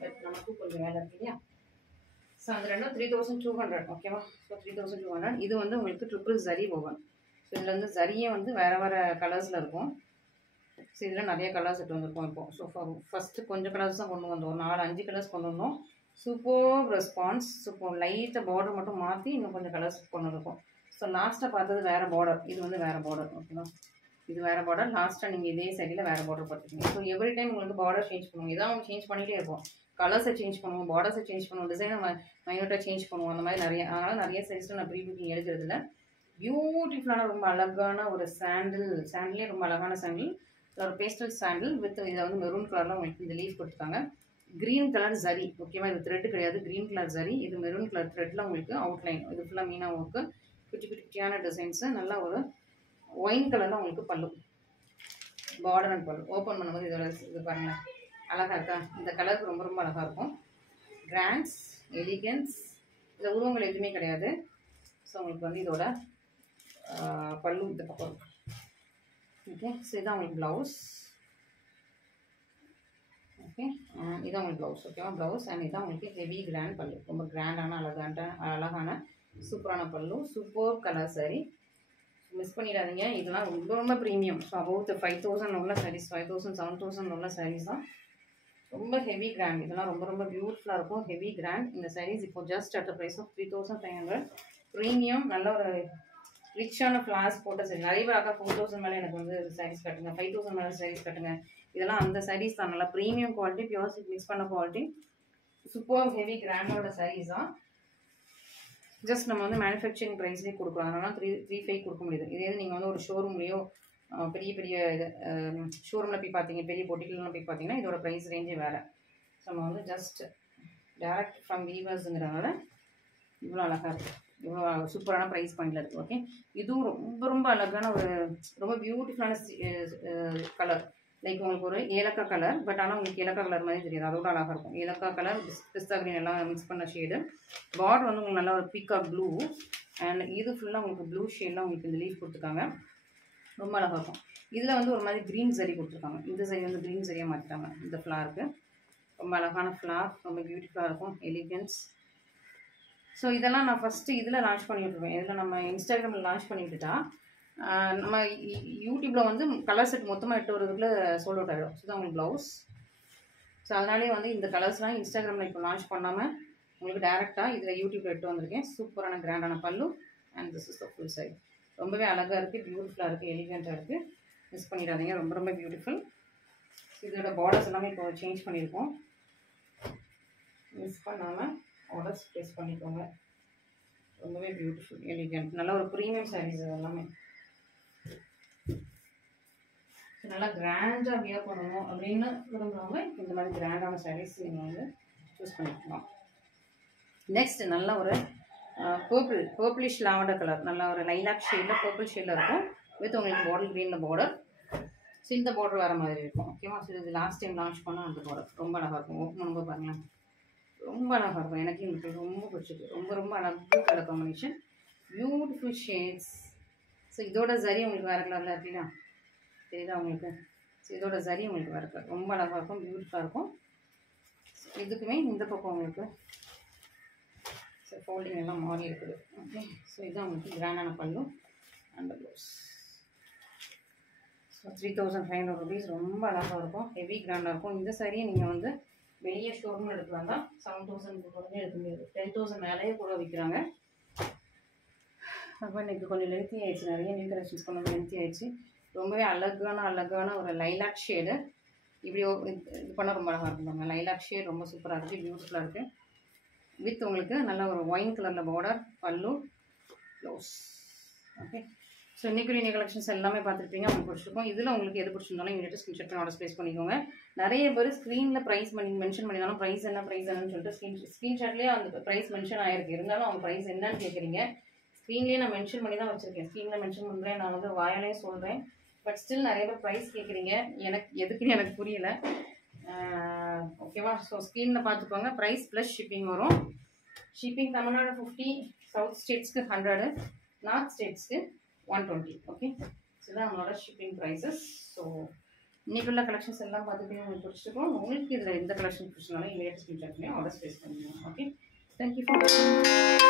பட் நமக்கும் கொஞ்சம் வேலை இருக்கு இல்லையா. ஸோ அந்த ரெண்டும் 3200. ஓகேவா, ஸோ 3200. இது வந்து உங்களுக்கு ட்ரிபிள் ஜரி ஓவன். ஸோ இதில் வந்து ஜரியே வந்து வேறு வேறு கலர்ஸில் இருக்கும். ஸோ இதில் நிறைய கலர்ஸ் எடுத்து வந்திருக்கோம் இப்போ. ஸோ ஃபஸ்ட்டு கொஞ்சம் கலர்ஸ் தான் கொண்டு வந்தோம், 4-5 கலர்ஸ் கொண்டு வந்தோம். Super response. சூப்பர் லைட்டாக பார்டர் மட்டும் மாற்றி இன்னும் கொஞ்சம் கலர்ஸ் கொண்டு வந்திருக்கோம். ஸோ லாஸ்ட்டாக பார்த்தது வேறு பார்டர், இது வந்து வேறு பார்டர். ஓகேவா, இது வேறு பார்டர். லாஸ்ட்டாக நீங்கள் இதே சைடில் வேறு பார்டர் பார்த்துருக்கீங்க. ஸோ எவ்ரி டைம் உங்களுக்கு பார்டர் சேஞ்ச் பண்ணுவோம், இதான் அவங்க சேஞ்ச் பண்ணிகிட்டே இருப்போம். கலர்ஸை சேஞ்ச் பண்ணுவோம், பார்டர்ஸை சேஞ்ச் பண்ணுவோம், டிசைனை மைனூட்டாக சேஞ்ச் பண்ணுவோம். அந்த மாதிரி நிறைய, அதனால் நிறைய சைஸில் நான் ப்ரீ புக்கிங் எடுக்கிறதுல. பியூட்டிஃபுல்லான ரொம்ப அழகான ஒரு சாண்டிலே ரொம்ப அழகான சாண்டில், ஒரு பேஸ்டல் சாண்டில் வித் இதை வந்து மெரூன் கலரில் உங்களுக்கு இந்த லீஃப் கொடுத்துருக்காங்க. Green colour zari. ஓகேவா, இது த்ரெட் கிடையாது, க்ரீன் கலர் ஜரி. இது மெரூன் கலர் த்ரெட்டில் உங்களுக்கு அவுட்லைன். இது ஃபுல்லாக மீனாக ஒர்க்கு, குட்டி குட்டியான டிசைன்ஸு. நல்லா ஒரு ஒயின் கலரில் உங்களுக்கு பல்லு, பார்டர் அண்ட் பல்லு. ஓப்பன் பண்ணும்போது இதோட இது பாருங்கள், அழகாக இருக்கா. இந்த கலருக்கு ரொம்ப ரொம்ப அழகாக இருக்கும். கிராண்ட்ஸ், எலிகன்ஸ், இந்த உருவங்கள் எதுவுமே கிடையாது. ஸோ உங்களுக்கு வந்து இதோட பல்லு இந்த பக்கம் இருக்கும். ஓகே, ஸோ இதான் உங்களுக்கு ப்ளவுஸ். ஓகே, இதான் உங்களுக்கு ப்ளவுஸ். ஓகேவா, ப்ளவுஸ். அண்ட் இதான் உங்களுக்கு ஹெவி கிராண்ட் பல்லு, ரொம்ப கிராண்டான அழகான சூப்பரான பல்லு. சூப்பர் கலர் சாரி, மிஸ் பண்ணிடாதீங்க. இதெல்லாம் ரொம்ப ரொம்ப ப்ரீமியம். ஸோ அபவுட் 5000 உள்ள சாரீஸ், 5000 7000 உள்ள சாரீஸ் தான். ரொம்ப ஹெவி கிராண்ட். இதெல்லாம் ரொம்ப ரொம்ப பியூட்டிஃபுல்லாக இருக்கும், ஹெவி கிராண்ட். இந்த சாரீஸ் இப்போ just at the price of 3500. Premium, நல்ல ஒரு ரிச்சான ஃப்ளார்ஸ் போட்ட சாரி. நிறைய பேர் அக்கா 4000 மேலே எனக்கு வந்து சாரீஸ் கட்டுங்க, 5000 மேலே சாரீஸ் கட்டுங்க. இதெல்லாம் அந்த சாரீஸ் தான், நல்லா premium quality, pure silk mix பண்ண குவாலிட்டி, சூப்பர் ஹெவி கிராண்டோட சாரீஸ் தான். ஜஸ்ட் நம்ம வந்து மேனுஃபேக்சரிங் ப்ரைஸ்லேயே கொடுக்குறோம், அதனால 3,500 கொடுக்க முடியுது. இதே நீங்கள் வந்து ஒரு ஷோரூம்லேயோ பெரிய பெரிய இது ஷோரூமில் போய் பார்த்தீங்க, பெரிய பொட்டிக்கெலாம் போய் பார்த்தீங்கன்னா இதோட ப்ரைஸ் ரேஞ்சே வேறு. ஸோ நம்ம வந்து ஜஸ்ட் டேரக்ட் ஃப்ரம் வீவர்ஸுங்கிறனால இவ்வளோ அழகாக இருக்குது, இவ்வளோ சூப்பரான ப்ரைஸ் பாயிண்டில் இருக்குது. ஓகே, இதுவும் ரொம்ப ரொம்ப அழகான ஒரு ரொம்ப பியூட்டிஃபுல்லான கலர். லைக் உங்களுக்கு ஒரு ஏலக்காய் கலர், பட் ஆனால் உங்களுக்கு ஏலக்காய் கலர் மாதிரி தெரியாது, அதோட அழகாக இருக்கும். ஏலக்காய் கலர், பிஸ்தா கிரீன் எல்லாம் மிக்ஸ் பண்ண ஷேடு. பார்டர் வந்து உங்களுக்கு நல்லா ஒரு பீகாக் ப்ளூ, அண்ட் இது ஃபுல்லாக உங்களுக்கு ப்ளூ ஷேட்லாம் உங்களுக்கு இந்த லீஃப் கொடுத்துருக்காங்க. ரொம்ப அழகாக இருக்கும். இதில் வந்து ஒரு மாதிரி க்ரீன் சரி கொடுத்துருக்காங்க. இந்த சரி வந்து க்ரீன் சரியாக மாற்றிட்டாங்க இந்த ஃப்ளாருக்கு. ரொம்ப அழகான ஃப்ளார், ரொம்ப பியூட்டிஃபுல்லாக இருக்கும், எலிகன்ஸ். ஸோ இதெல்லாம் நான் ஃபஸ்ட்டு இதில் லான்ச் பண்ணி விட்டுருவேன். இதில் நம்ம இன்ஸ்டாகிராமில் லான்ச் பண்ணி விட்டுட்டா நம்ம யூடியூப்பில் வந்து கலர் செட் மொத்தமாக 8 வருதுக்குள்ளே சோல்ட் அவுட் ஆகிடும். ஸோ தான் உங்களுக்கு ப்ளவுஸ். ஸோ அதனாலே வந்து இந்த கலர்ஸ்லாம் இன்ஸ்டாகிராமில் இப்போ லான்ச் பண்ணாமல் உங்களுக்கு டேரெக்டாக இதில் யூடியூப்பில் எடுத்து வந்திருக்கேன். சூப்பரான கிராண்டான pallu and this is the full side. ரொம்பவே அழகாக இருக்குது, பியூட்டிஃபுல்லாக இருக்குது, எலிகண்ட்டாக இருக்குது. மிஸ் பண்ணிடாதீங்க, ரொம்ப ரொம்ப பியூட்டிஃபுல். இதோட பார்டர்ஸ் எல்லாமே இப்போ சேஞ்ச் பண்ணியிருக்கோம். மிஸ் பண்ணாமல் ஆர்டர்ஸ் ப்ளேஸ் பண்ணிக்கோங்க. ரொம்பவே பியூட்டிஃபுல், எலிகண்ட், நல்ல ஒரு ப்ரீமியம் சாரீஸ் எல்லாமே. நல்லா கிராண்டாக வியர் பண்ணணும் அப்படின்னு விரும்புகிறவங்க இந்த மாதிரி கிராண்டான சாரீஸ் நீங்கள் வந்து சூஸ் பண்ணிக்கலாம். நெக்ஸ்ட் நல்ல ஒரு பர்பிளிஷ் லாவெண்டர் கலர், நல்ல ஒரு லைலாக் ஷேடில் பர்பிள் ஷேடில் இருக்கும். வித் உங்களுக்கு பாட்டில் க்ரீனில் பார்டர். ஸோ இந்த பார்டர் வேறு மாதிரி இருக்கும். ஓகேவா? ஸோ இது லாஸ்ட் டைம் லான்ச் பண்ணால் அந்த பார்டர் ரொம்ப அழகாக இருக்கும். ஓப்பன் பண்ணும்போது பாருங்களேன், ரொம்ப அழகாக இருக்கும். எனக்கு எனக்கு ரொம்ப பிடிச்சிருக்கு. ரொம்ப ரொம்ப அழகு colour combination, beautiful shades. So இதோட சரி உங்களுக்கு வேறு கலரில் இருக்குல்லையா, தெரியுதா உங்களுக்கு? ஸோ இதோட சரி உங்களுக்கு வேறு கலர், ரொம்ப அழகாக இருக்கும், பியூட்டிஃபுல்லாக இருக்கும். ஸோ இதுக்குமே இந்த பக்கம் உங்களுக்கு ஸோ ஃபோல்டிங் எல்லாம் மாறி இருக்குது. ஓகே, ஸோ இதுதான் உங்களுக்கு கிராண்டான pallu and blouse. So 3500 rupees, ரொம்ப அழகாக இருக்கும், ஹெவி கிராண்டாக இருக்கும். இந்த சாரியை நீங்கள் வந்து வெளியே ஷோரூம் எடுக்கலாம் தான் 7000 கூட எடுக்க முடியாது, 10,000 மேலேயே கூட விற்கிறாங்க. அப்போ இன்றைக்கி கொஞ்சம் லென்த்தி ஆயிடுச்சு, நிறைய நியூ கலெக்ஷன்ஸ் கொஞ்சம் லென்த்தி ஆயிடுச்சு. ரொம்பவே அழகான ஒரு லைலாக் ஷேடு. இப்படி இது பண்ணால் ரொம்ப அழகாக இருக்கும். லைலாக் ஷேட் ரொம்ப சூப்பராக இருக்குது, பியூட்டிஃபுல்லாக இருக்குது. வித் உங்களுக்கு நல்ல ஒரு ஒயின் கலரில் பார்டர், பல்லு, ப்ளவுஸ். ஓகே, ஸோ இன்றைக்கி நியூ கலெக்ஷன்ஸ் எல்லாமே பார்த்துருப்பீங்க, உங்களுக்கு பிடிச்சிருக்கும். இதில் உங்களுக்கு எது பிடிச்சிருந்தாலும் இமீடியட்டாக ஸ்க்ரீன்ஷாட் பண்ணி ஆர்டர் ப்ளேஸ் பண்ணிக்கோங்க. நிறைய பேர் ஸ்க்ரீனில் ப்ரைஸ் மென்ஷன் பண்ணியிருந்தாலும் ப்ரைஸ் என்னன்னு சொல்லிட்டு ஸ்க்ரீன்ஷாட்லேயே அந்த ப்ரைஸ் மென்ஷன் ஆகிருக்கு. இருந்தாலும் அவங்க ப்ரைஸ் என்னன்னு கேட்குறீங்க. ஸ்க்ரீன்லேயே நான் மென்ஷன் பண்ணி தான் வச்சுருக்கேன். ஸ்க்ரீனில் மென்ஷன் பண்ணுறேன், நான் வந்து வாயாலேயே சொல்கிறேன். பட் ஸ்டில் நிறைய பேர் ப்ரைஸ் கேட்குறீங்க. எனக்கு எதுக்குன்னு எனக்கு புரியல. ஓகேவா? ஸோ ஸ்க்ரீனில் பார்த்துக்கோங்க. ப்ரைஸ் ப்ளஸ் ஷிப்பிங் வரும். ஷிப்பிங் தமிழ்நாடு 50, சவுத் ஸ்டேட்ஸ்க்கு 100, நார்த் ஸ்டேட்ஸ்க்கு 120. ஓகே, இதுதான் நம்மளோட ஷிப்பிங் ப்ரைஸஸ். ஸோ இன்றைக்கி உள்ள கலெக்ஷன்ஸ் எல்லாம் பார்த்துட்டு உங்களுக்கு பிடிச்சிருக்கோம். உங்களுக்கு இதில் எந்த கலெக்ஷன் பிடிச்சிருந்தாலும் இமீடியட் ஸ்க்ரீன்ஷாட் பண்ணி ஆர்டர் ப்ளேஸ் பண்ணிக்கலாம். ஓகே, தேங்க்யூ ஃபார் வாட்சிங்.